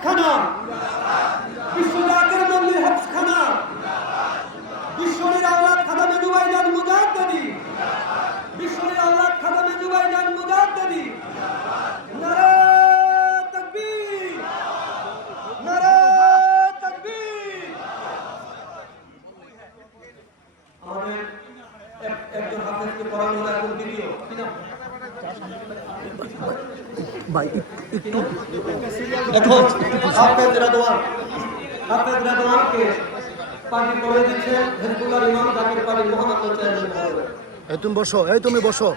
হাফসখানা, বিশ্ব জাকের মন্দির হাফসখানা, বিশ্বনীর আওলাদ খাদামে জুবাইজান মুজাদ্দিদি, বিশ্বনীর আওলাদ খাদামে জুবাইজান মুজাদ্দিদি। নারে তাকবীর, নারে তাকবীর। আমাদের একজন হাফেজকে পড়ানো হলো এখন দ্বিতীয় কি নাম ভাই একটু এখন হাফেজ রেদওয়ানকে পার্টি করে দিচ্ছে হিজবুল্লাহর ইমাম জাকির পার্টি মোহাম্মদ চেয়ারম্যান। এই তুমি বসো, এই তুমি বসো।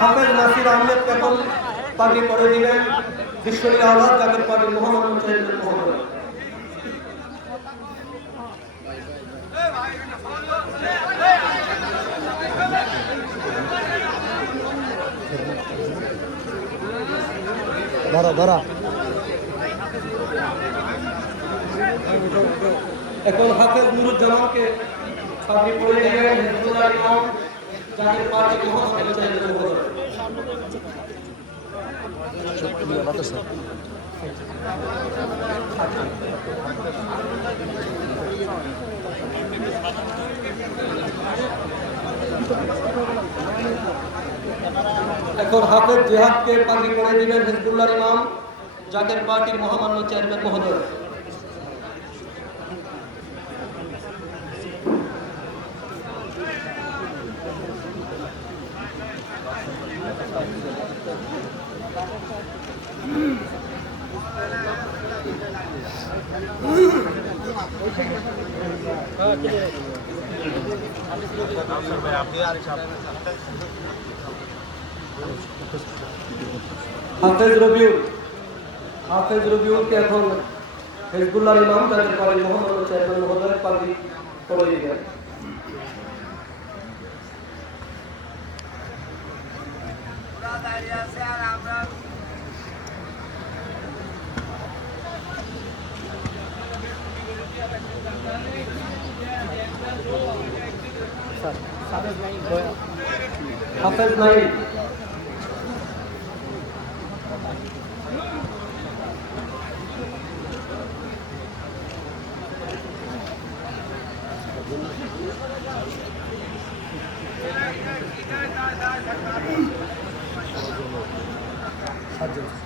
হাফেজ নাসির আহমেদ এখন পার্টি করে দিবেন বিশ্বনীর আওলাদ জাকির পার্টি মোহাম্মদ চেয়ারম্যান মহোদয়। ধরো ধরো। এখন হাফেজ নুরুজ্জামানকে পার্টি করে দিবেন হিজবুল্লাহর ইমাম জাকির পার্টি মোহাম্মদ চেয়ারম্যান মহোদয়। এখন হাফেজ জিহাদকে পার্টি করে দিবেন হিজবুল্লাহর ইমাম জাকির পার্টির মহামান্য চেয়ারম্যান মহোদয়। হাফেজ রবিউলকে এখন হিজবুল্লাহর ইমাম জাকির পার্টি মোহাম্মদ চেয়ারম্যান মহোদয় পার্টি করে দিবেন। হাফেজ নাইম সাজ্জাদ